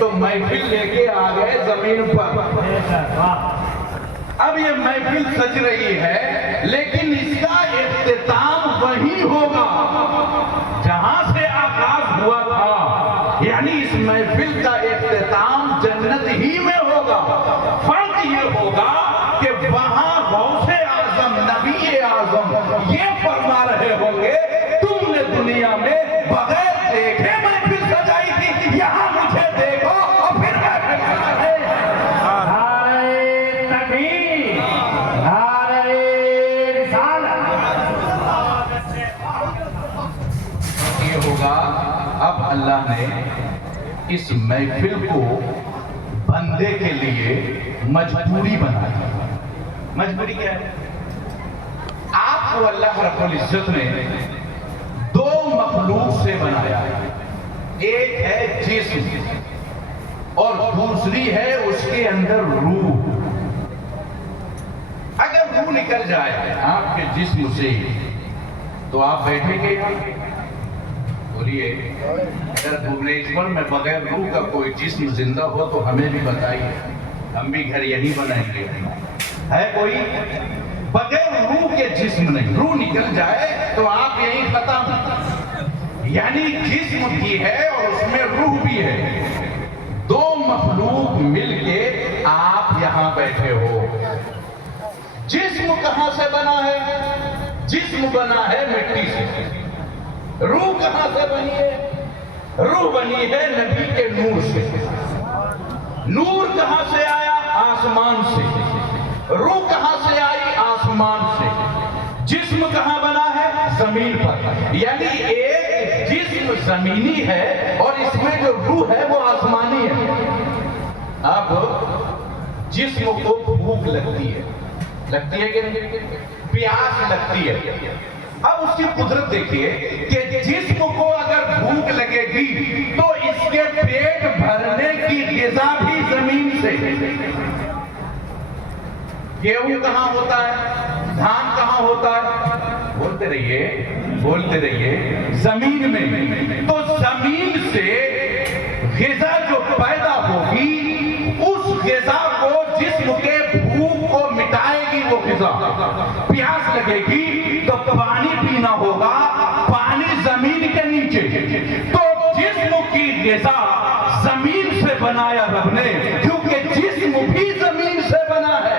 تو محفل لے کے آ گئے زمین پر. اب یہ محفل سج رہی ہے لیکن اس کا اختتام وہی ہوگا جہاں سے آغاز ہوا تھا. یعنی اس محفل کا اختتام جنت ہی میں ہوگا. فرق یہ ہوگا کہ وہاں غوث اعظم نبی اعظم یہ فرما رہے ہوں گے تم نے دنیا میں بغیر دیکھے محفل سجائی تھی, یہاں مجھے دیکھو اور پھر محفل سجائی. یہ ہوگا اب اللہ نے اس محفل کو بندے کے لیے مجبوری بنائی. مجبوری کیا ہے؟ آپ کو اللہ رب العزت نے دو مخلوق سے بنایا ہے. ایک ہے جسم اور دوسری ہے اس کے اندر روح. اگر روح نکل جائے آپ کے جسم سے تو آپ بیٹھیں گے. بولیے, اگر بھوونیشور میں بغیر روح کا کوئی جسم زندہ ہو تو ہمیں بھی بتائیے, ہم بھی گھر یہی بنائیں گے. ہے کوئی بغیر روح کے جسم نہیں؟ روح نکل جائے تو آپ یہی ختم. یعنی جسم بھی ہے اور اس میں روح بھی ہے, دو مخلوق مل کے آپ یہاں بیٹھے ہو. جسم کہاں سے بنا ہے؟ جسم بنا ہے مٹی سے. روح کہاں سے بنی ہے؟ روح بنی ہے نبی کے نور سے. نور کہاں سے آیا؟ آسمان سے. روح کہاں سے آئی؟ آسمان سے. جسم کہاں بنا ہے؟ زمین پر. یعنی ایک جسم زمینی ہے اور اس میں جو روح ہے وہ آسمانی ہے. اب جسم کو بھوک لگتی ہے کہ نہیں؟ پیاس لگتی ہے. اب اس کی قدرت دیکھیے کہ جسم کو اگر بھوک لگے گی تو اس کے پیٹ بھرنے کی غذا بھی زمین سے. گیہوں کہاں ہوتا ہے؟ دھان کہاں ہوتا ہے؟ بولتے رہیے زمین میں. تو زمین سے غذا جو پیدا ہوگی اس غذا کو جسم کے بھوک کو مٹائے گی. وہ غذا پیاس لگے گی تو پانی پینا ہوگا, پانی زمین کے نیچے. تو جسم کی غذا زمین سے بنایا رب نے, کیونکہ جسم بھی زمین سے بنا ہے.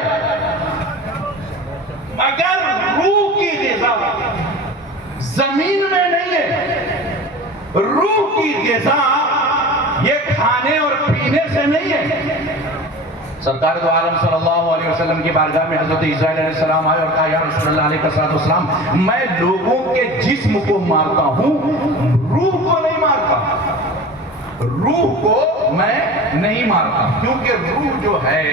مگر روح کی غذا زمین میں نہیں ہے. روح کی غذا یہ کھانے اور پینے سے نہیں ہے. سرکار دو عالم صلی اللہ علیہ وسلم کی بارگاہ میں حضرت اسرائیل علیہ السلام آئے اور کہا یا رسول اللہ علیہ السلام, میں لوگوں کے جسم کو مارتا ہوں, روح کو نہیں مارتا. روح کو میں نہیں مارتا کیونکہ روح جو ہے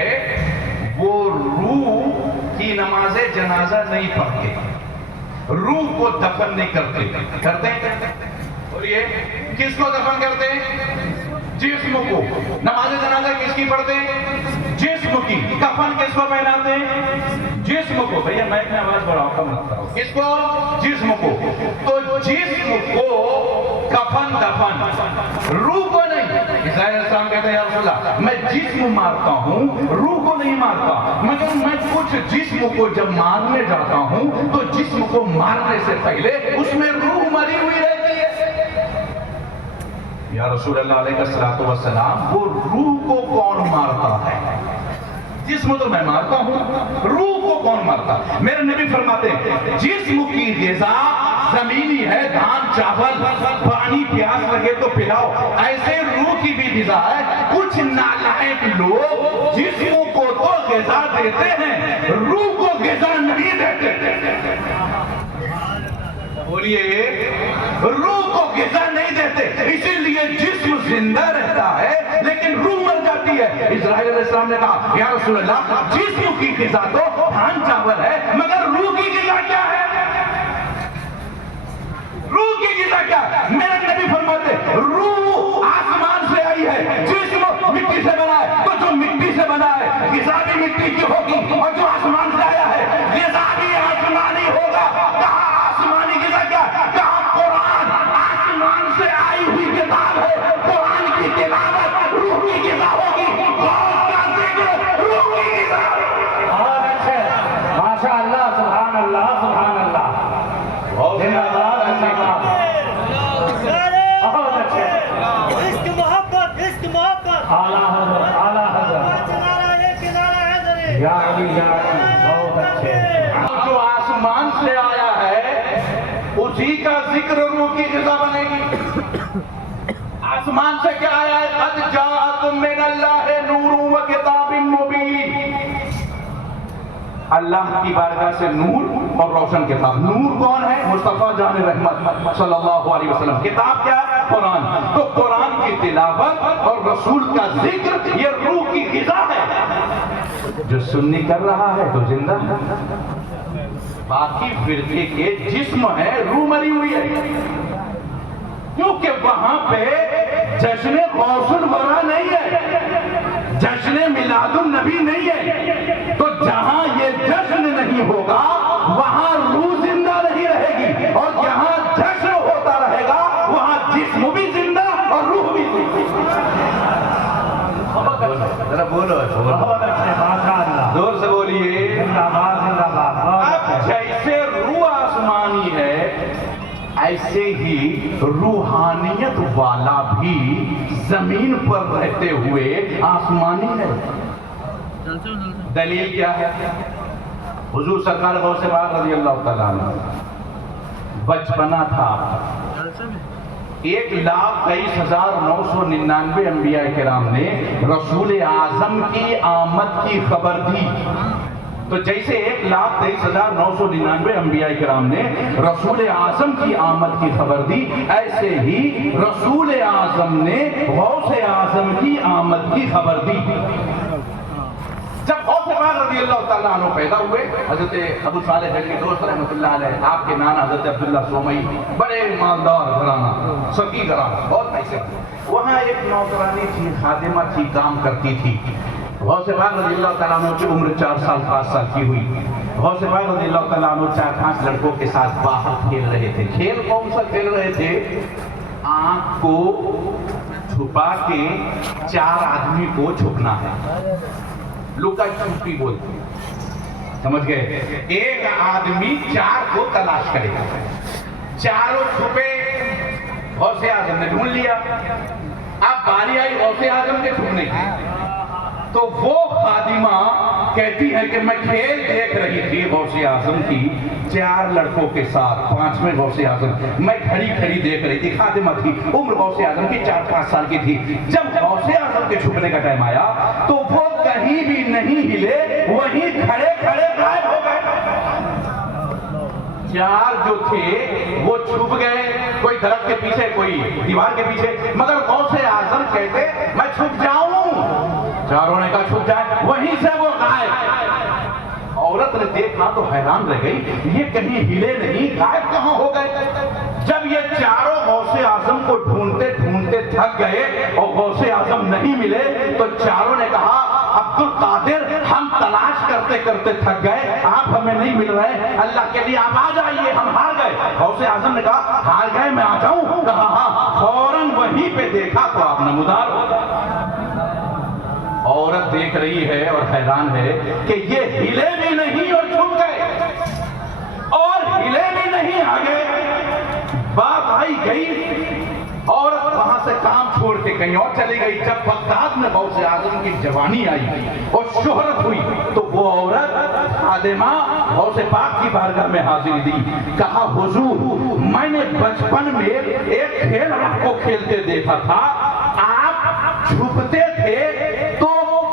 وہ روح کی نماز جنازہ نہیں پڑھتے, روح کو دفن نہیں کرتے. اور یہ کس کو دفن کرتے ہیں؟ جسم کو. نماز جنازہ کس کی پڑھتے ہیں؟ جسم کی. کفن کس کو پہناتے ہیں؟ جسم کو. بھیا میں اپنی آواز بڑھاؤ کم رکھتا ہوں. کس کو؟ جسم کو. تو جسم کو کفن دفن, روح کو نہیں. اسرائیل علیہ السلام کہتے ہیں یا رسول اللہ میں جسم مارتا ہوں, روح کو نہیں مارتا. مگر میں کچھ جسم کو جب مارنے جاتا ہوں تو جسم کو مارنے سے پہلے اس میں روح مری ہوئی رہتی ہے. یا رسول اللہ علیہ السلام وہ روح کو کون مارتا ہے؟ جسم تو میں مارتا ہوں, روح کو کون مارتا؟ میرے نبی فرماتے ہیں جسم کی غذا زمینی ہے, دھان چاول, پانی پیاس لگے تو پلاؤ. ایسے روح کی بھی غذا ہے. کچھ نالائق لوگ جسم کو تو غذا دیتے ہیں, روح کو غذا نہیں دیتے. بولیے, روح کو غذا نہیں دیتے, اسی لیے جسم زندہ رہتا ہے لیکن روح مر جاتی ہے. اسرائیل علیہ السلام نے کہا یا رسول اللہ جسم کی غذا تو دھان چاول ہے, مگر روح کی غذا کیا ہے؟ روح کی غذا کیا ہے؟ میرے نبی فرماتے روح آسمان سے آئی ہے, جسم مٹی سے بنا ہے. تو جو مٹی سے بنا ہے غذا بھی مٹی کی ہوگی, اور جو آسمان سے آیا ہے غذا بھی آسمانی ہوگا. کہاں آسمانی غذا کیا ہے؟ کہاں قرآن آسمان سے آئی ہوئی کتاب ہے. قرآن کی تلاوت روح کی اعلیٰ حضرت اعلیٰ حضرت یا علی یا علی، بہت اچھے۔ جو آسمان سے آیا ہے اسی کا ذکر روح کی غذا بنے گی۔ آسمان سے کیا آیا ہے؟ قد جاءکم من اللہ نور و کتاب مبین، اللہ کی بارگاہ سے نور اور روشن کتاب۔ نور کون ہے؟ مصطفیٰ جان رحمت صلی اللہ علیہ وسلم۔ کتاب کیا ہے؟ قرآن۔ تو قرآن کی تلاوت اور رسول کا ذکر یہ روح کی غذا ہے۔ جو سنی کر رہا ہے تو زندہ ہے، باقی فرقے کے جسم ہے، روح مری ہوئی ہے، کیونکہ وہاں پہ جشن غوث الورا نہیں ہے، جشن میلاد النبی نہیں ہے۔ تو جہاں یہ جشن نہیں ہوگا وہاں روح زندہ نہیں رہے گی، اور جہاں جشن ہوتا رہے گا وہاں جسم بھی زندہ اور روح بھی زندہ۔ ذرا بولو، بہت اچھے، ماشاء اللہ، زور سے بولیے۔ زندہ باد زندہ باد، بہت اب اچھے۔ جیسے روح آسمانی ہے ایسے ہی روحانیت والا بھی زمین پر رہتے ہوئے آسمانی ہے۔ دلیل کیا ہے؟ حضور سرکار غوث پاک رضی اللہ تعالیٰ عنہ بچپنا تھا، 1,23,999 انبیاء کرام نے رسول اعظم کی آمد کی خبر دی۔ تو جیسے 1,23,999 انبیاء کرام نے رسول اعظم کی آمد کی خبر دی، ایسے ہی رسول اعظم نے غوث اعظم کی آمد کی خبر دی۔ جب غوث پاک رضی اللہ تعالیٰ عنہ پیدا ہوئے، حضرت ابو صالح بن دوست رحمۃ اللہ علیہ، آپ کے نانا حضرت عبداللہ سومئی، بڑے مالدار گھرانہ، سکی گھرانہ، بہت پیسے۔ وہاں ایک نوکرانی تھی، خادمہ تھی، کام کرتی تھی۔ غوث پاک رضی اللہ تعالیٰ عنہ کی عمر 4 سال 5 سال کی ہوئی۔ غوث پاک رضی اللہ تعالیٰ عنہ 4-5 لڑکوں کے ساتھ باہر کھیل رہے تھے۔ کھیل کون سا کھیل رہے تھے؟ آنکھ کو چھپا کے 4 آدمی کو چھپنا ہے، لکا چھپی بولتے ہیں، سمجھ گئے؟ ایک آدمی 4 کو تلاش کرے گا، چاروں چھپے، غوث اعظم نے ڈھونڈ لیا۔ اب باری آئی غوث اعظم کے چھپنے کی، تو وہ خادمہ کہتی ہے کہ میں کھیل دیکھ رہی تھی غوث اعظم کی 4 لڑکوں کے ساتھ، 5ویں غوث اعظم، میں کھڑی کھڑی دیکھ رہی تھی، خادمہ تھی، عمر غوث اعظم کی 4-5 سال کی تھی۔ جب غوث اعظم کے چھپنے کا ٹائم آیا تو وہ کہیں بھی نہیں ہلے، وہیں کھڑے کھڑے غائب ہو گئے۔ 4 جو تھے وہ چھپ گئے، کوئی درخت کے پیچھے، کوئی دیوار کے پیچھے، مگر غوث اعظم کہتے میں چھپ جاؤں، چاروں نے کہا چھپ جائے، وہیں سے وہ غائب۔ عورت نے دیکھا تو حیران رہ گئی، یہ کہیں ہلے نہیں، غائب کہاں ہو گئے؟ جب یہ چاروں غوث اعظم کو ڈھونڈتے ڈھونڈتے تھک گئے اور غوث اعظم نہیں ملے تو چاروں نے کہا عبد القادر ہم تلاش کرتے کرتے تھک گئے، آپ ہمیں نہیں مل رہے، اللہ کے لیے آپ آ جائیے، ہم ہار گئے۔ غوث اعظم نے کہا ہار گئے میں آ جاؤں؟ کہا ہاں۔ فوراً وہیں پہ دیکھا تو آپ نمودار ہو گئے۔ عورت دیکھ رہی ہے اور حیران ہے کہ یہ ہلے بھی نہیں اور چھپ گئے، اور ہلے بھی نہیں آگے۔ بات آئی گئی، عورت وہاں سے کام چھوڑ کے کہیں اور چلی گئی۔ جب بغداد میں غوث اعظم کی جوانی آئی اور شہرت ہوئی تو وہ عورت خادمہ غوث پاک کی بارگاہ میں حاضری دی، کہا حضور میں نے بچپن میں ایک کھیل آپ کو کھیلتے دیکھا تھا، آپ چھپتے تھے تو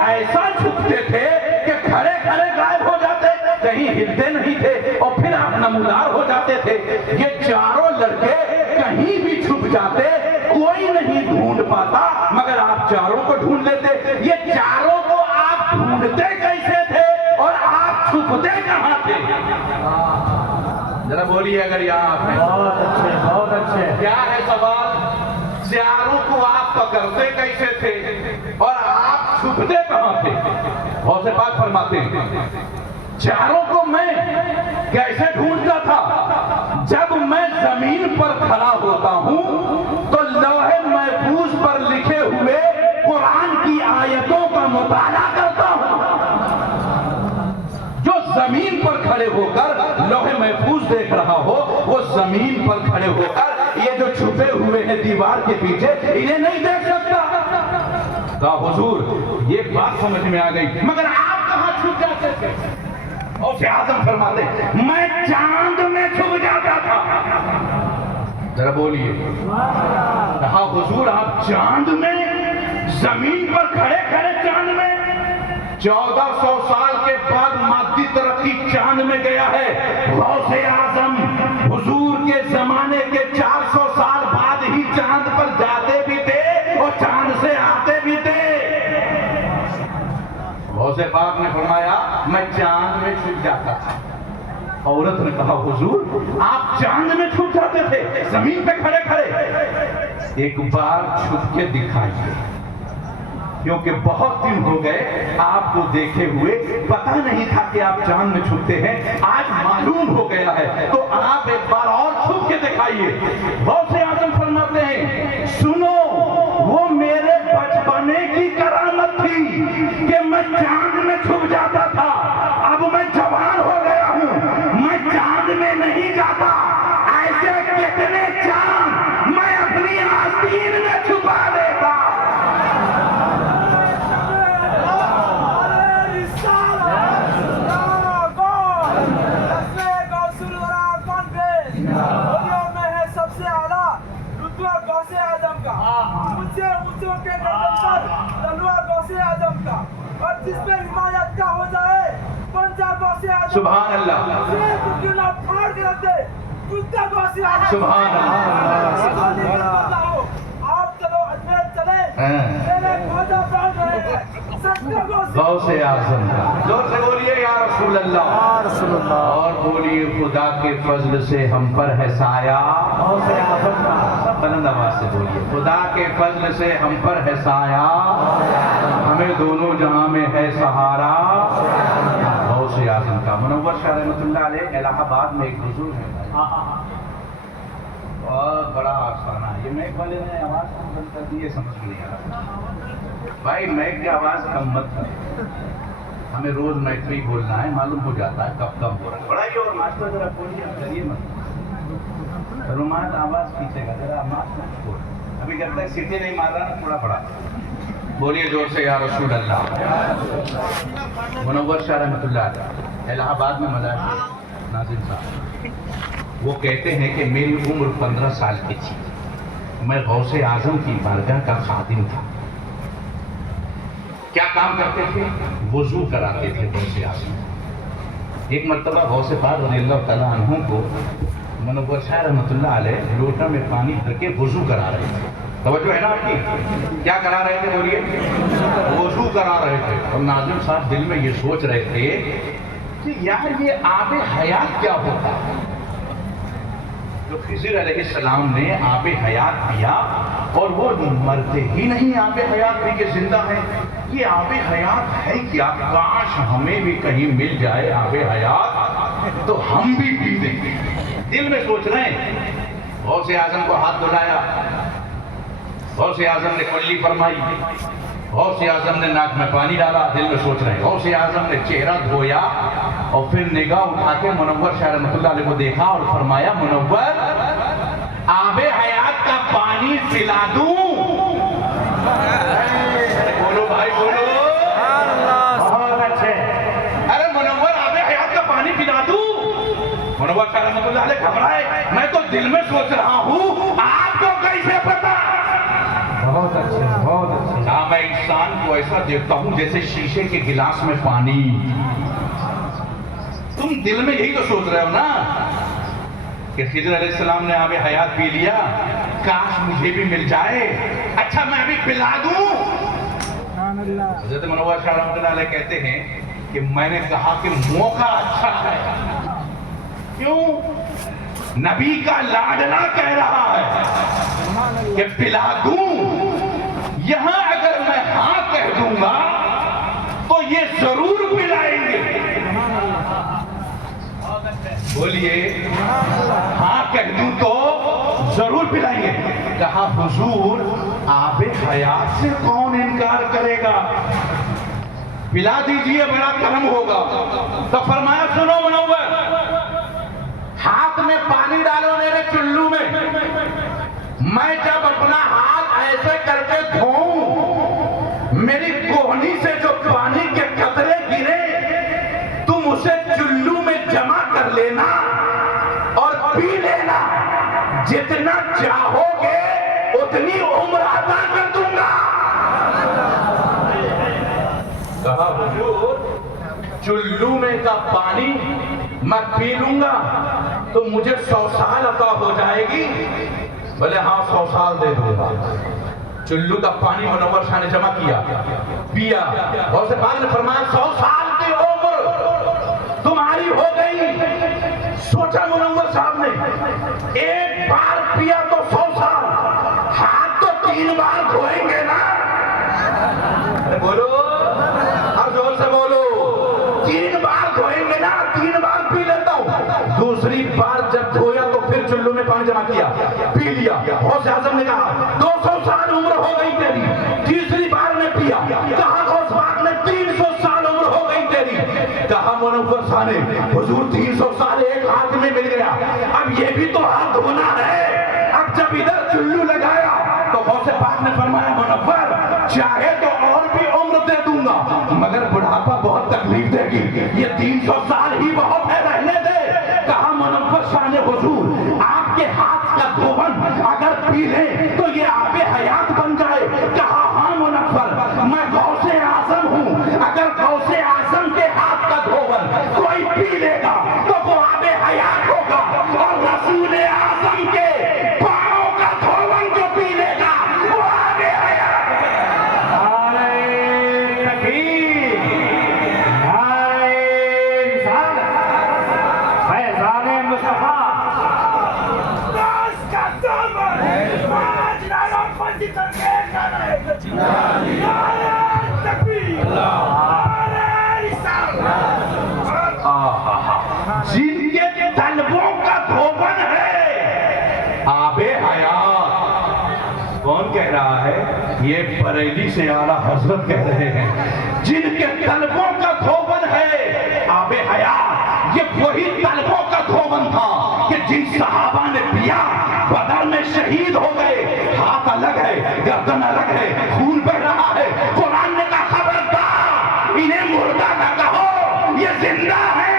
ایسا چھپتے تھے کہ کھڑے کھڑے غائب ہو جاتے، کہیں ہلتے نہیں تھے، اور پھر آپ نمودار ہو جاتے تھے۔ یہ چاروں لڑکے کہیں بھی چھپ جاتے، کوئی نہیں ڈھونڈ پاتا، مگر آپ چاروں کو ڈھونڈ لیتے۔ یہ چاروں کو آپ ڈھونڈتے کیسے تھے اور آپ چھپتے کہاں تھے؟ ذرا بولیے اگر یہاں آپ ہیں۔ بہت اچھے، بہت اچھے۔ کیا ہے سوال؟ چاروں کو آپ پکڑتے کیسے تھے اور آپ چھپتے کہاں تھے؟ غوث پاک فرماتے ہیں چاروں کو میں کیسے ڈھونڈتا تھا؟ جب میں زمین پر کھڑا ہوتا ہوں تو لوح محفوظ پر لکھے ہوئے قرآن کی آیتوں کا مطالعہ کرتا ہوں۔ جو زمین پر کھڑے ہو کر لوح محفوظ دیکھ رہا ہو، وہ زمین پر کھڑے ہو کر یہ جو چھپے ہوئے ہیں دیوار کے پیچھے انہیں نہیں دیکھ سکتا۔ کہا حضور یہ بات سمجھ میں آ گئی، مگر آپ کہاں چھپ جاتے تھے؟ غوث اعظم فرماتے میں چاند میں چھپ جاتا تھا۔ ذرا بولیے، کہا حضور آپ چاند میں، زمین پر کھڑے کھڑے چاند میں؟ 1400 سال کے بعد مادی ترقی چاند میں گیا ہے، غوث اعظم حضور کے زمانے کے 400 سال بعد ہی چاند پر جاتے بھی تھے اور چاند سے آتے بھی تھے۔ غوث پاک نے فرمایا میں چاند میں چھپ جاتا تھا۔ عورت نے کہا حضور آپ چاند میں چھپ جاتے تھے، زمین پہ کھڑے کھڑے؟ ایک بار چھپ کے دکھائیے، کیونکہ بہت دن ہو گئے آپ کو دیکھے ہوئے، پتہ نہیں تھا کہ آپ چاند میں چھپتے ہیں، آج معلوم ہو گیا ہے، تو آپ ایک بار اور چھپ کے دکھائیے۔ غوث اعظم فرماتے ہیں سنو، وہ میرے بچپنے کی کرامت تھی کہ میں چاند میں چھپ جاتا تھا، اب میں جوان ہو گیا ہوں، میں چاند میں نہیں جاتا، ایسے کتنے چاند میں اپنی آستین میں چھپا دیتا۔ اور جس پہ حمایت کا ہو جائے پنجاب غوث اعظم، سبحان اللہ، پھاڑ کے رکھ دے کتا غوث اعظم، سبحان اللہ۔ آپ چلو اجمیر چلے، میرے خواجہ پڑھ رہے ہیں سچا غوث اعظم کا زور سے بولیے یا رسول اللہ، اور بولیے خدا کے فضل سے ہم پر ہے سایہ، غوث اعظم کا سب بلند آواز سے بولیے، خدا کے فضل سے ہم پر ہے سایہ، ہمیں دونوں جہاں میں ہے سہارا، غوث اعظم کا۔ منور شاہ رحمۃ اللہ علیہ الہ آباد میں ایک بزرگ ہے، بہت بڑا آفسانہ ہے، یہ میک والے نے آواز کم بند کر دی، یہ سمجھ میں نہیں آ رہا بھائی، میک کی آواز کم مت کر، ہمیں روز میک میں ہی بولنا ہے، معلوم ہو جاتا ہے کب کم ہو رہا ہے، بڑا ہی اور ماسٹر ذرا بولیے، کریے مت رومات آواز کھینچے گا، ذرا ماسٹر بول، ابھی جب تک سیٹیں نہیں مار رہا نا تھوڑا بڑا بولیے زور سے یا رسول اللہ۔ منور شاہ رحمۃ اللہ علیہ الہ آباد میں مدارس ناظم صاحب، وہ کہتے ہیں کہ میری عمر 15 سال کی تھی، میں غوث اعظم کی بارگاہ کا خادم تھا۔ کیا کام کرتے تھے؟ وضو کراتے تھے غوث اعظم۔ ایک مرتبہ غوث پاک رضی اللہ تعالیٰ عنہ کو منور شاہ رحمۃ اللہ علیہ لوٹا میں پانی بھر کے وضو کرا رہے تھے، توجہ ہے نا آپ کی؟ کیا کرا رہے تھے بولیے؟ وضو کرا رہے تھے، اور ناظم صاحب دل میں یہ سوچ رہے تھے کہ یار یہ آب حیات کیا ہوتا ہے؟ جو خضر علیہ السلام نے آب حیات پیا اور وہ مرتے ہی نہیں آب حیات پی کے زندہ ہے، یہ آب حیات ہے کیا؟ کاش ہمیں بھی کہیں مل جائے آب حیات تو ہم بھی پی دیں گے، دل میں سوچ رہے ہیں۔ غوث اعظم کو ہاتھ دھلایا، غوث اعظم نے کلی فرمائی، غوث اعظم نے ناک میں پانی ڈالا، دل میں سوچ رہے ہیں۔ غوث اعظم نے چہرہ دھویا اور پھر نگاہ اٹھا کے منور شاہ رحمۃ اللہ علیہ کو دیکھا اور فرمایا منور آب حیات کا پانی پلا دوں؟ بولو بھائی بولو، بہت اچھے، ارے منور آب حیات کا پانی پلا دوں؟ منور شاہ رحمۃ اللہ علیہ گھبرائے، میں تو دل میں سوچ رہا ہوں آپ کو کیسے پتا؟ بہت اچھے، بہت اچھے۔ ہاں، میں انسان کو ایسا دیکھتا ہوں جیسے شیشے کے گلاس میں پانی، تم دل میں یہی تو سوچ رہے ہو نا کہ خضر علیہ السلام نے آب حیات پی لیا، کاش مجھے بھی مل جائے، اچھا میں بھی پلا دوں؟ حضرت منور شاہ رحمۃ اللہ علیہ کہتے ہیں کہ میں نے کہا کہ موقع اچھا ہے، کیوں؟ نبی کا لاڈلا کہہ رہا ہے کہ پلا دوں، یہاں اگر میں ہاں کہہ دوں گا تو یہ ضرور پلائیں گے، بولیے ہاں کہہ دوں تو ضرور پلائیں گے۔ کہا حضور آب حیات سے کون انکار کرے گا، پلا دیجئے بڑا کرم ہوگا۔ تو فرمایا سنو منور، ہاتھ میں پانی ڈالو میرے چلو میں، میں جب اپنا ہاتھ ایسے کر کے دھوؤں میری کوہنی سے جو پانی کے قطرے گرے تم اسے چلو میں جمع کر لینا اور پی لینا، جتنا چاہو گے اتنی عمر عطا کر دوں گا۔ کہا حضور چلو میں کا پانی میں پی لوں گا تو مجھے 100 سال عطا ہو جائے گی؟ بولے ہاں 100 سال دے دوں گا۔ چلو کا پانی منور شاہ نے جمع کیا، پیا، اور سے بعد نے فرمایا 100 سال کی عمر تمہاری ہو گئی۔ سوچا منور صاحب نے، ایک بار پیا تو 100 سال، ہاتھ تو 3 بار دھوئیں گے نا؟ ارے بولو، اب زور سے بولو، 3 بار دھوئیں گے نا؟ 3 بار پی لیتا ہوں۔ دوسری بار جب دھویا تو پھر چلو میں پانی جمع کیا، پی لیا۔ غوث اعظم نے کہا 200 سال عمر ہو گئی تیری۔ تیسری بار نے پیا، کہا غوث پاک نے 300 سال عمر ہو گئی تیری۔ کہا منور صاحب نے حضور 300 سال ایک ہاتھ میں مل گیا، اب یہ بھی تو ہاتھ دھونا ہے۔ اب جب ادھر چلو لگایا تو غوث پاک نے فرمایا منور چاہے تو اور بھی عمر دے دوں گا مگر بڑھاپا بہت تکلیف دے گی، یہ 300 سال ہی بہت ہے، رہنے دے۔ کہا منور شاہ نے حضور آپ کے ہاتھ کا دھون اگر پی لیں تو یہ آب حیات بن جائے۔ کہا ہاں منور، میں غوث اعظم ہوں، اگر غوث اعظم کے ہاتھ کا دھون کوئی پی لے گا تو وہ آب حیات ہوگا، اور رسول اعظم کے پاؤں کا دھون جو پی لے گا وہ آب حیات ہوگا۔ نعرہ تکبیر، نعرہ رسالت، فیضان مصطفیٰ۔ داس کا دامن آج نعرہ پنجی تنگیر نعرہ تکبیر، نعرہ رسالت۔ جن کے طلبوں کا دھون ہے آب حیات، کون کہہ رہا ہے؟ یہ بریلی سے اعلیٰ حضرت کہہ رہے ہیں۔ جن کے طلبوں کا دھون ہے آب حیات، یہ وہی طلبوں کا دھون تھا کہ جن صحابہ نے پیا بدر میں شہید ہو گئے، ہاتھ الگ ہے، گردن الگ ہے، خون بہ رہا ہے۔ قرآن نے کہا خبردار انہیں مردہ نہ کہو، یہ زندہ ہے۔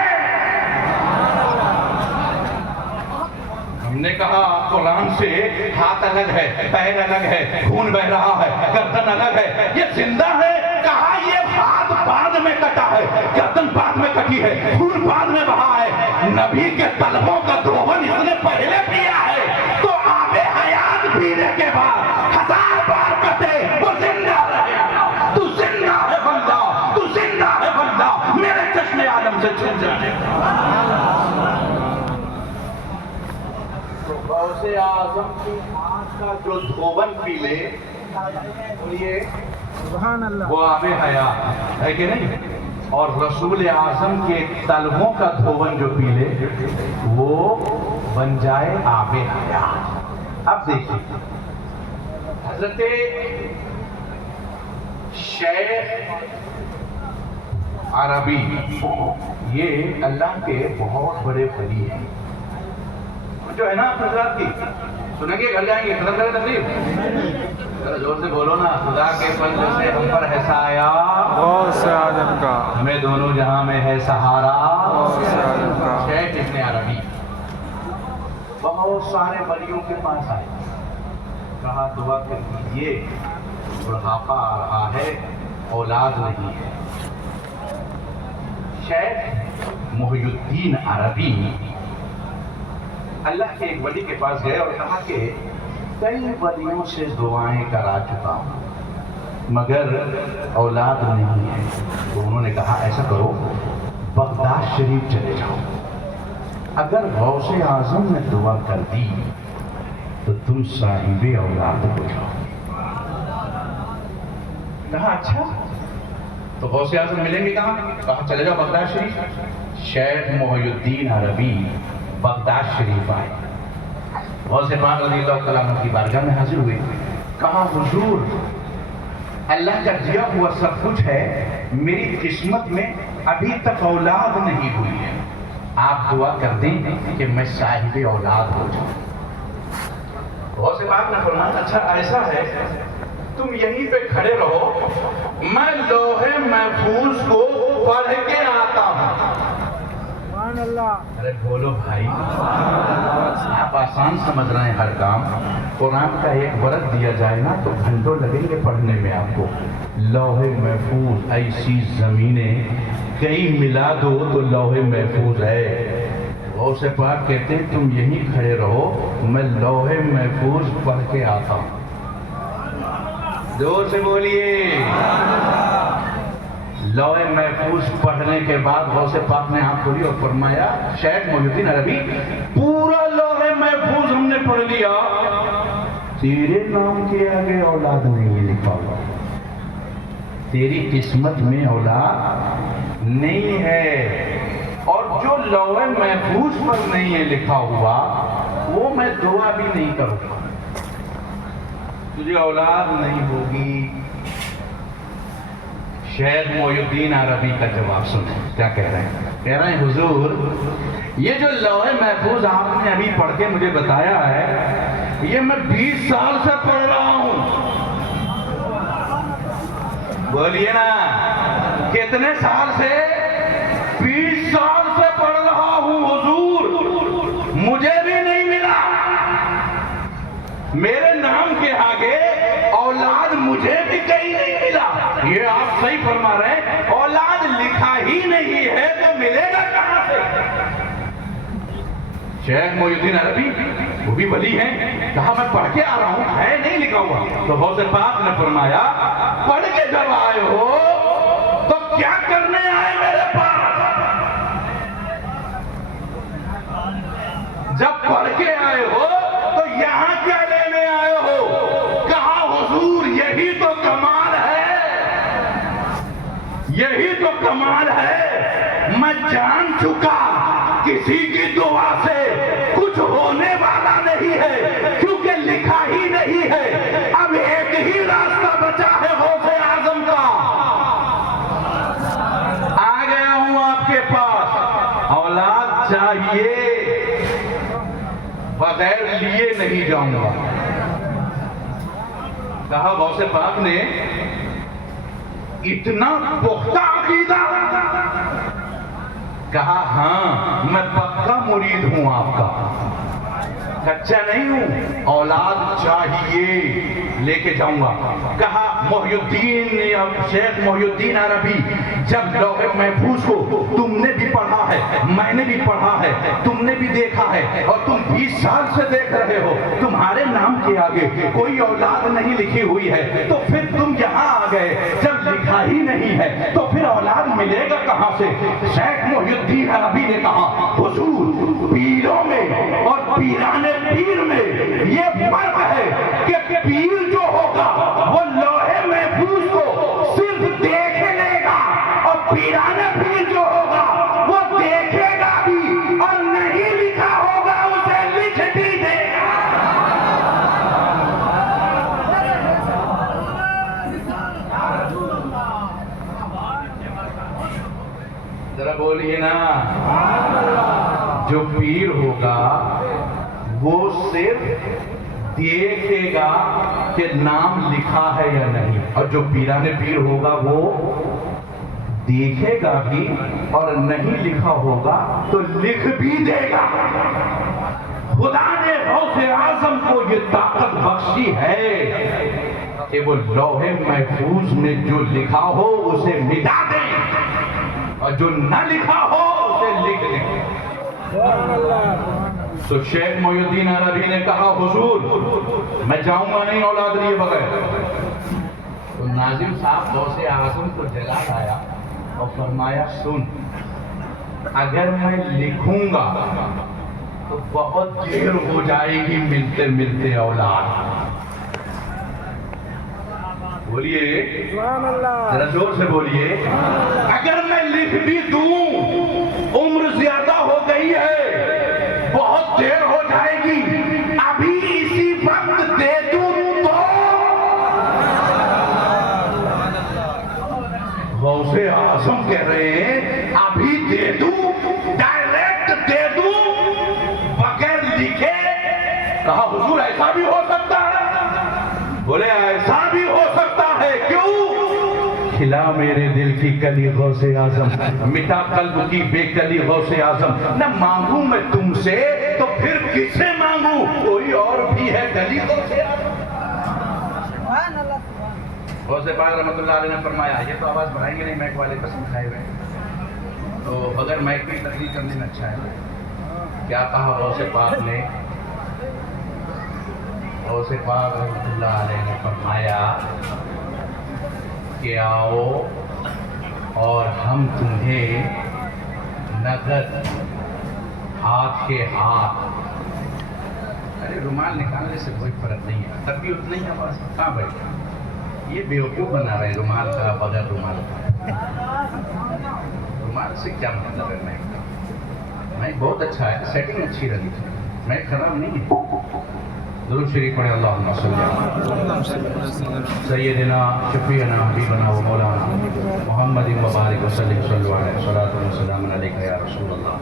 ہم نے کہا قرآن سے ہاتھ الگ ہے، پیر الگ ہے، خون بہ رہا ہے، گردن الگ ہے، یہ زندہ ہے۔ کہا یہ ہاتھ بعد میں کٹا ہے، گردن بعد میں کٹی ہے، خون بعد میں بہا ہے۔ نبی کے طلبوں کا دھون اس نے پہلے پیا ہے تو آب حیات پینے کے بعد 1000 بار کٹے وہ زندہ رہے گا۔ تو زندہ ہے بندہ، تو زندہ ہے بندہ، میرے چشم عالم سے چھن جائے۔ غوث اعظم کی آنکھ کا جو دھون پی لے وہ آب حیات ہے کہ نہیں؟ اور رسول اعظم کے طلبوں کا دھون جو پی لے وہ بن جائے آب حیات۔ اب دیکھیے حضرت شیخ عربی یہ اللہ کے بہت بڑے ولی ہیں، جو ہے نا حضرات کی سنیں گے، گھر جائیں گے، ختم کریں تقریب، ذرا زور سے بولو نا۔ خدا کے فضل سے ہم پر ہے سایہ غوث اعظم کا، ہمیں دونوں جہاں میں ہے سہارا غوث اعظم کا۔ شیخ ابن عربی بہت سارے ولیوں کے پاس آئے، کہا دعا کر دیجیے، بڑھاپا آ رہا ہے، اولاد نہیں ہے۔ شیخ محی الدین عربی اللہ کے ایک ولی کے پاس گئے اور کہا کہ کئی ولیوں سے دعائیں کرا چکا ہوں مگر اولاد نہیں ہے۔ تو انہوں نے کہا ایسا کرو بغداد شریف چلے جاؤ، اگر غوث اعظم نے دعا کر دی تو تم صاحب اولاد ہو جاؤ۔ کہا اچھا تو غوث اعظم ملیں گے کہاں؟ کہا چلے جاؤ بغداد شریف۔ شیخ محی الدین عربی بغداد شریف آئے، غوث پاک رضی اللہ تعالیٰ عنہ کی بارگاہ میں حاضر ہوئے، کہا حضور اللہ کا دیا ہوا سب کچھ ہے، میری قسمت میں ابھی تک اولاد نہیں ہوئی ہے، آپ دعا کر دیں کہ میں صاحب اولاد ہو جاؤں۔ غوث پاک نے فرمایا اچھا ایسا ہے تم یہیں پہ کھڑے رہو، میں لوہے محفوظ کو پڑھ کے آتا ہوں. ارے بولو بھائی, آپ آسان سمجھ رہے ہیں ہر کام. قرآن کا ایک ورد دیا جائے نا تو گھنٹوں لگیں گے پڑھنے میں آپ کو. لوہے محفوظ ایسی زمینیں کئی ملا دو تو لوہے محفوظ ہے. غوث پاک کہتے ہیں تم یہیں کھڑے رہو, میں لوہے محفوظ پڑھ کے آتا ہوں. زور سے بولیے. لوہے محفوظ پڑھنے کے بعد غوث پاک نے ہاتھ کھولی اور فرمایا, شیخ محی الدین عربی پورا لوہے محفوظ ہم نے پڑھ لیا, تیرے نام کے آگے اولاد نہیں لکھا ہوا, تیری قسمت میں اولاد نہیں ہے, اور جو لوہے محفوظ پر نہیں ہے لکھا ہوا وہ میں دعا بھی نہیں کروں گا, تجھے اولاد نہیں ہوگی. شیخ محی الدین عربی کا جواب سنیں کیا کہہ رہے ہیں. کہہ رہے ہیں حضور یہ جو لوہے محفوظ آپ نے ابھی پڑھ کے مجھے بتایا ہے یہ میں 20 سال سے پڑھ رہا ہوں. بولیے نا کتنے سال سے؟ 20 سال سے پڑھ رہا ہوں حضور, مجھے بھی نہیں ملا. میرے نام کے آگے اولاد مجھے بھی کہیں نہیں ملا. یہ آپ صحیح فرما رہے ہیں, اولاد لکھا ہی نہیں ہے تو ملے گا کہاں سے؟ شیخ محی الدین عربی وہ بھی ولی ہیں, کہا میں پڑھ کے آ رہا ہوں, ہے نہیں لکھا ہوا. تو غوث پاک نے فرمایا پڑھ کے جب آئے ہو تو کیا کرنے آئے میرے پاس؟ جب پڑھ کے آئے ہو تو یہاں کیا لینے آئے ہو؟ کہا حضور یہی تو کمال ہے, یہی تو کمال ہے. میں جان چکا کسی کی دعا سے کچھ ہونے والا نہیں ہے کیونکہ لکھا ہی نہیں ہے. اب ایک ہی راستہ بچا ہے غوث اعظم کا. آ گیا ہوں آپ کے پاس, اولاد چاہیے, بغیر لیے نہیں جاؤں گا. کہا غوث پاک نے اتنا پختہ عقیدہ؟ کہا ہاں میں پکا مرید ہوں آپ کا, کچا نہیں ہوں, اولاد چاہیے لے کے جاؤں گا. کہا محی الدین شیخ محی الدین عربی جب لوح محفوظ کو تم نے بھی پڑھا ہے, میں نے بھی پڑھا ہے, تم نے بھی دیکھا ہے اور تم 20 سال سے دیکھ رہے ہو, تمہارے نام کے آگے کوئی اولاد نہیں لکھی ہوئی ہے, تو پھر تم یہاں آ گئے. جب لکھا ہی نہیں ہے تو پھر اولاد ملے گا کہاں سے؟ شیخ محی الدین عربی نے کہا حضور پیروں میں اور پیرانے پیر میں یہ فرق ہے کہ پیر جو ہوگا وہ لوہے محفوظ کو صرف دیکھ لے گا, اور پیرانے پیر جو ہوگا وہ دیکھے گا بھی اور نہیں لکھا ہوگا اسے لکھ بھی دے گا. ذرا بولیے نا, جو پیر ہوگا وہ صرف دیکھے گا کہ نام لکھا ہے یا نہیں, اور جو پیرانے پیر ہوگا وہ دیکھے گا بھی اور نہیں لکھا ہوگا تو لکھ بھی دے گا. خدا نے غوث اعظم کو یہ طاقت بخشی ہے کہ وہ لوح محفوظ میں جو لکھا ہو اسے مٹا دیں اور جو نہ لکھا ہو اسے لکھ دیں. تو شیخ محی الدین عربی نے کہا حضور میں جاؤں گا نہیں اولاد لیے بغیر. تو ناظم صاحب غوث اعظم کو جلا لایا اور فرمایا سن, اگر میں لکھوں گا تو بہت دیر ہو جائے گی ملتے ملتے اولاد. بولیے ذرا زور سے بولیے. اگر میں لکھ بھی دوں عمر زیادہ ہو گئی ہے, بہت دیر ہو جائے گی, ابھی اسی وقت دے دوں تو غوث اعظم کہہ رہے ہیں ابھی دے دوں, ڈائریکٹ دے دوں بغیر لکھے. کہا حضور ایسا بھی ہو سکتا ہے؟ بولے ایسا بھی ہو سکتا ہے. کیوں؟ کھلا میرے دل کی کلی غوث اعظم، مٹا قلب کی بے کلی غوث اعظم، نہ مانگوں میں تم سے تو پھر کس سے مانگوں، کوئی اور بھی ہے کلی غوث اعظم۔ غوث پاک رحمۃ اللہ علیہ نے فرمایا، یہ تو آواز بڑھائیں گے نہیں، مائک والے قسم کھائے ہوئے، تو بغیر مائک کی تقریر کرنے میں اچھا ہے۔ کیا کہا غوث پاک نے؟ غوث پاک رحمۃ اللہ علیہ نے فرمایا کہ آؤ اور ہم تمہیں نقد ہاتھ کے ہاتھ، ارے رومال نکالنے سے کوئی فرق نہیں ہے، تب بھی اتنا ہی آواز کہاں بیٹھے، یہ بیوقوف بنا رہے رومال کا بغیر رومال کا۔ رومال سے کیا مطلب ہے؟ میں بہت اچھا ہے، سیٹنگ اچھی رہی، میں خراب نہیں ہے۔ درود شریف پڑھیں، اللہم صلی علی سیدنا شفیعنا حبیبنا و مولانا محمد مبارک وسلم صلی اللہ علیہ وسلم علیہ یا رسول اللہ۔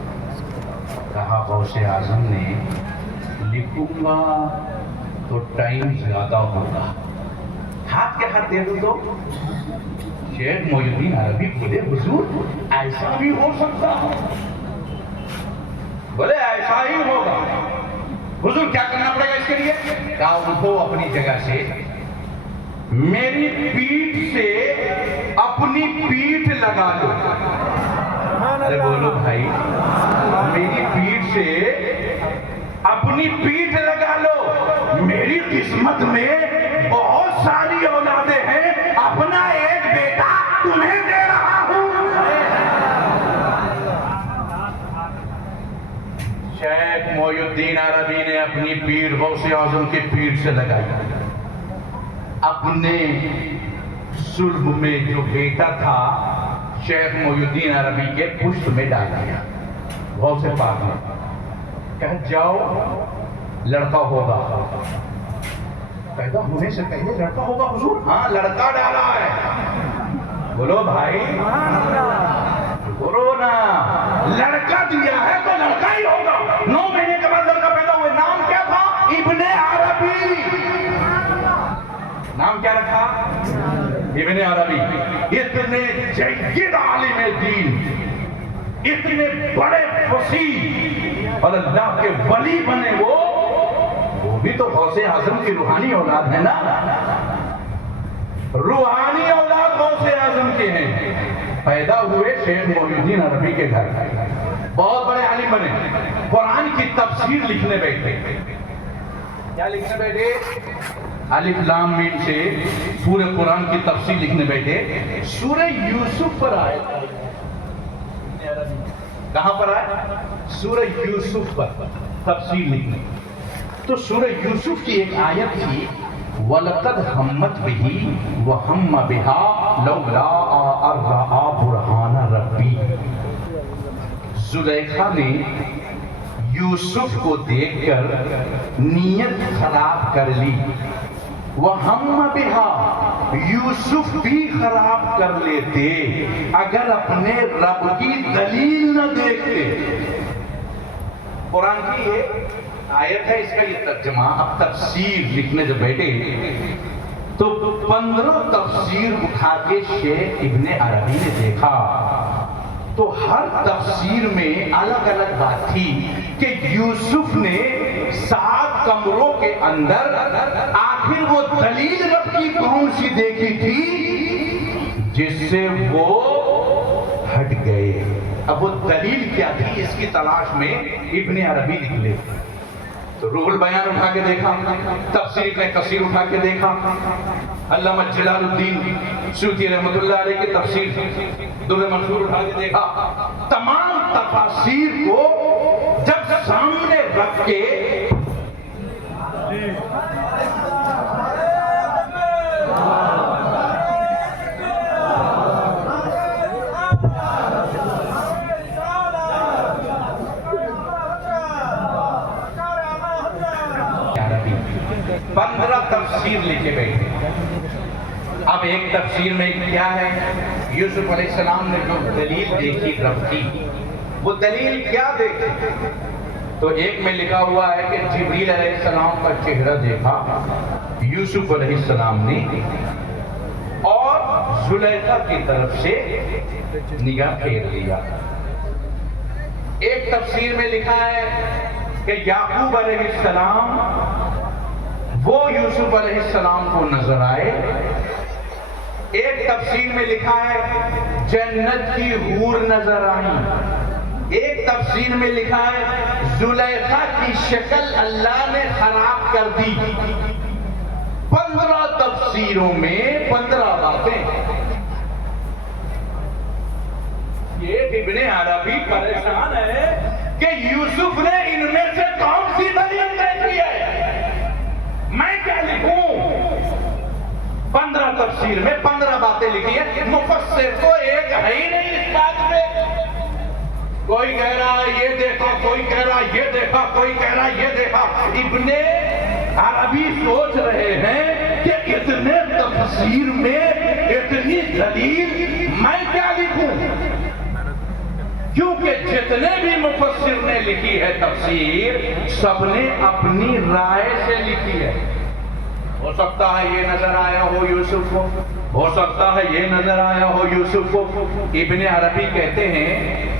کہا غوث اعظم نے لکھوں گا تو ٹائم زیادہ ہوگا، ہاتھ کے ہاتھ دے دوں تو شیخ محی الدین عربی بولے حضور ایسا بھی ہو سکتا ہے؟ بولے ایسا ہی ہوگا۔ حضور کیا کرنا پڑے گا اس کے لیے؟ کہا اٹھو اپنی جگہ سے، میری پیٹھ سے اپنی پیٹھ لگا لو۔ ارے بولو بھائی، میری پیٹھ سے اپنی پیٹھ لگا لو، میری قسمت میں بہت ساری اولادیں ہیں، اپنا ایک بیٹا تمہیں دے رہا ہوں۔ شیخ محی الدین عربی نے اپنی پیٹھ غوث اعظم کی پیٹھ سے لگائی، اپنے صلب میں جو بیٹا تھا شیخ محی الدین عربی کے پشت میں ڈال دیا۔ غوث پاک نے کہا جاؤ لڑکا ہوگا، پیدا ہونے سے پہلے لڑکا ہوگا حضور؟ ہاں لڑکا ڈالا ہے۔ بولو بھائی، بولو نا، لڑکا دیا ہے تو لڑکا ہی ہوگا۔ 9 مہینے کے بعد لڑکا پیدا ہوئے، نام کیا تھا؟ ابن عربی۔ نام کیا رکھا؟ ابن عربی۔ اتنے جید عالم دین، اتنے بڑے فصیح اور اللہ کے ولی بنے، وہ بھی تو غوث اعظم کی روحانی اولاد ہے نا، روحانی اولاد غوث اعظم کے ہیں۔ پیدا ہوئے شیخ محی الدین عربی کے گھر، بہت بڑے عالم بنے، قرآن کی تفسیر لکھنے بیٹھے۔ کیا لکھنے بیٹھے؟ الف لام میم سے پورے قرآن کی تفسیر لکھنے بیٹھے۔ سورہ یوسف پر آئے، کہاں پر آئے؟ سورہ یوسف پر تفسیر لکھنے۔ تو سورہ یوسف کی ایک آیت تھی، وَلَقَدْ هَمَّتْ بِهِ وَهَمَّ بِهَا لَوْلَا أَن رَأَىٰ بُرْهَانَ رَبِّهِ۔ زلیخا نے یوسف کو دیکھ کر نیت خراب کر لی، وَهَمَّ بِهَا، یوسف بھی خراب کر لیتے اگر اپنے رب کی دلیل نہ دیکھتے۔ قرآن کی یہ آیت ہے، اس کا یہ ترجمہ۔ اب تفسیر لکھنے جب بیٹھے تو 15 تفسیر اٹھا کے شیخ ابن عربی نے دیکھا تو ہر تفسیر میں الگ الگ بات تھی کہ یوسف نے 7 کمروں کے اندر آخر وہ دلیل رب کی کون سی دیکھی تھی جس سے وہ ہٹ گئے۔ اب وہ دلیل کیا تھی، اس کی تلاش میں ابن عربی نکلے۔ تو روح البیان اٹھا کے دیکھا، تفسیر ابن کثیر اٹھا کے دیکھا، علامہ جلال الدین سیوطی رحمۃ اللہ علیہ کی تفسیر در منصور اٹھا کے دیکھا۔ تمام تفاسیر کو جب سامنے رکھ کے تفسیر لکھے بیٹھے۔ اب ایک تفسیر میں کیا ہے، یوسف علیہ السلام نے جو دلیل دیکھی رب کی، وہ دلیل کیا دیکھی؟ تو ایک میں لکھا ہوا ہے کہ جبریل علیہ السلام کا چہرہ دیکھا یوسف علیہ السلام نے، اور زلیخا کی طرف سے نگاہ پھیر لیا۔ ایک تفسیر میں لکھا ہے کہ یعقوب علیہ السلام وہ یوسف علیہ السلام کو نظر آئے۔ ایک تفسیر میں لکھا ہے جنت کی حور نظر آئی۔ ایک تفسیر میں لکھا ہے زلیخا کی شکل اللہ نے خراب کر دی۔ 15 تفسیروں میں 15 باتیں۔ یہ ابن عربی پریشان ہے کہ یوسف نے ان میں سے کون سی دلیل طے کی ہے، میں کیا لکھوں؟ 15 تفسیر میں 15 باتیں لکھی ہیں، مفسر تو ایک ہے ہی نہیں اس بات میں۔ کوئی کہہ رہا یہ دیکھا، کوئی کہہ رہا یہ دیکھا، کوئی کہہ رہا یہ دیکھا۔ ابن عربی سوچ رہے ہیں کہ اتنے تفسیر میں اتنی دلیل میں کیا لکھوں، کیونکہ جتنے بھی مفسر نے لکھی ہے تفسیر سب نے اپنی رائے سے لکھی ہے۔ ہو سکتا ہے یہ نظر آیا ہو یوسف کو، ہو سکتا ہے یہ نظر آیا ہو یوسف کو۔ ابن عربی کہتے ہیں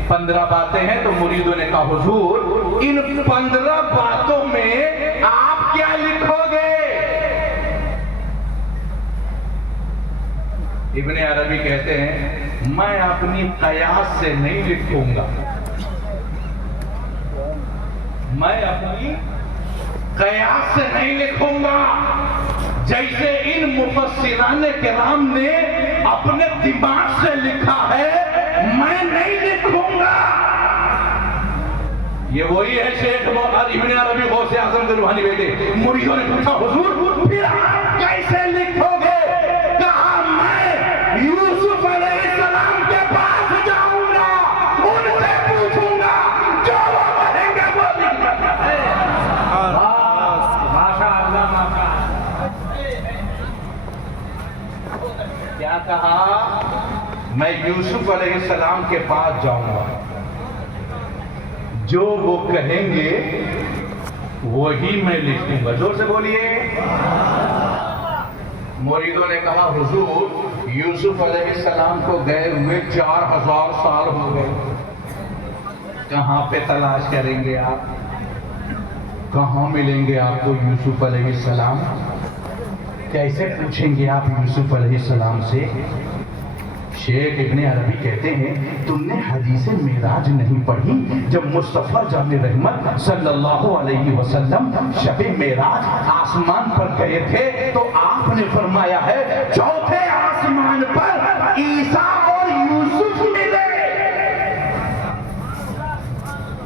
15 باتیں ہیں، تو مریدوں نے کہا حضور ان 15 باتوں میں آپ کیا لکھو گے؟ ابن عربی کہتے ہیں میں اپنی قیاس سے نہیں لکھوں گا، میں اپنی قیاس سے نہیں لکھوں گا، جیسے ان مفسران کرام نے اپنے دماغ سے لکھا ہے میں نہیں لکھوں گا۔ یہ وہی ہے شیخ ابن عربی غوث اعظم کے روحانی بیٹے۔ مریدوں نے پوچھا حضور پھر آپ کیسے لکھو گے؟ کہا میں یوسف علیہ السلام کے پاس جاؤں گا، ان سے پوچھوں گا، جو وہ کہیں گے وہ لکھ دیں گے۔ ماشاء اللہ ماشاء کیا کہا؟ میں یوسف علیہ السلام کے پاس جاؤں گا، جو وہ کہیں گے وہی میں لکھوں گا۔ زور سے بولیے۔ مریدوں نے کہا حضور یوسف علیہ السلام کو گئے ہوئے 4000 سال ہو گئے، کہاں پہ تلاش کریں گے آپ؟ کہاں ملیں گے آپ کو یوسف علیہ السلام؟ کیسے پوچھیں گے آپ یوسف علیہ السلام سے؟ شیخ ابن عربی کہتے ہیں تم نے حدیث معراج نہیں پڑھی؟ جب مصطفیٰ جان رحمت صلی اللہ علیہ وسلم شب معراج آسمان پر گئے تھے تو آپ نے فرمایا ہے چوتھے آسمان پر عیسیٰ اور یوسف ملے۔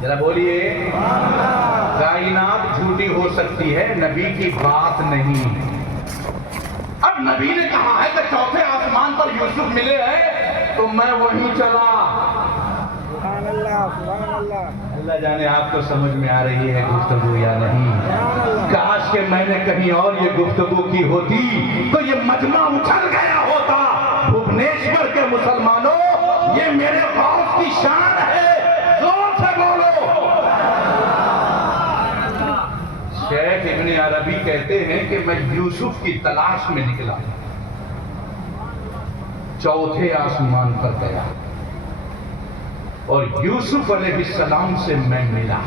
ذرا بولیے۔ کائنات جھوٹی ہو سکتی ہے، نبی کی بات نہیں۔ اب نبی نے کہا ہے کہ چوتھے آسمان پر یوسف ملے ہیں تو میں وہیں چلا۔ سبحان اللہ سبحان اللہ۔ اللہ جانے آپ کو سمجھ میں آ رہی ہے گفتگو یا نہیں؟ کاش کہ میں نے کہیں اور یہ گفتگو کی ہوتی تو یہ مجمع اچھل گیا ہوتا۔ بھبنیشور کے مسلمانوں، یہ میرے غوث کی شان ہے، زور سے بولو۔ شیخ ابن عربی کہتے ہیں کہ میں یوسف کی تلاش میں نکلا، چوتھے آسمان پر گیا اور یوسف علیہ السلام سے میں ملا۔